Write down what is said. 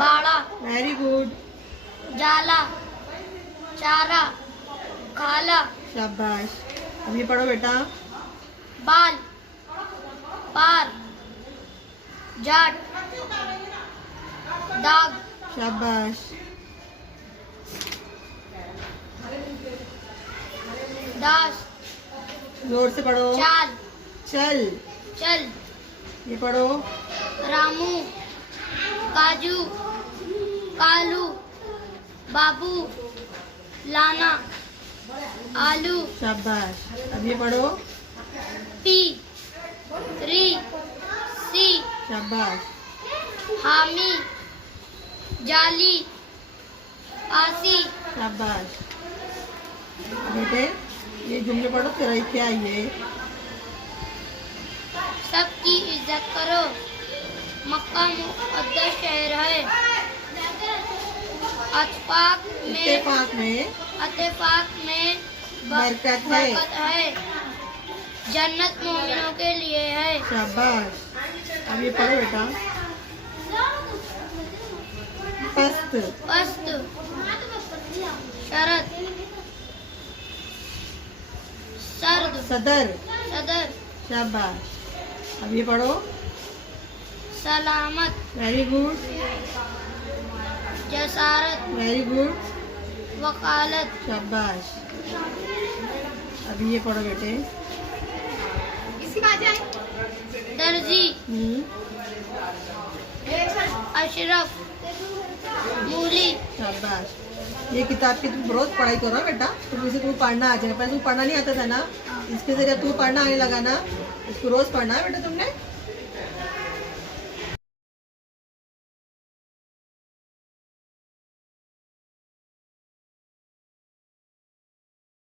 बाड़ा, very good, जाला, चारा, खाला, शाबाश। अब ये पढ़ो बेटा। बाल, पार, जाट, दाग, शाबाश, दास, जोर से पढ़ो। चाल, चल। चल, ये पढ़ो। रामू, काजू, कालू, बाबू, लाना, आलू, शाबाश। अब ये पढ़ो। पी, री, सी, शाबाश, हामी, जाली, आसी, शाबाश। बेटे ये जुमले पढ़ो, तेरा क्या ये? सबकी इज्जत करो, मक्का मुक़द्दस शहर है, अतफाक में इत्तेफाक में बरकत है। जन्नत मोमिनों के लिए है। शाबाश। अब ये पढ़ो बेटा। पस्त, पस्त, शरद, सर्द, सदर, सदर, शाबाश। अब ये पढ़ो। सलामत, very good, Jasarat, very good, वकालत, शाबाश। अभी ये पढ़ो बेटे। दर्जी, अशरफ, मूली, शाबाश। ये किताब की तुम रोज पढ़ाई करो ना बेटा, तो इसे तुम्हें पढ़ना आ जाएगा। पहले तुम्हें पढ़ना नहीं आता था ना, इसके जरिए तुम्हें पढ़ना आने लगा ना। इसको रोज पढ़ना है बेटा तुमने।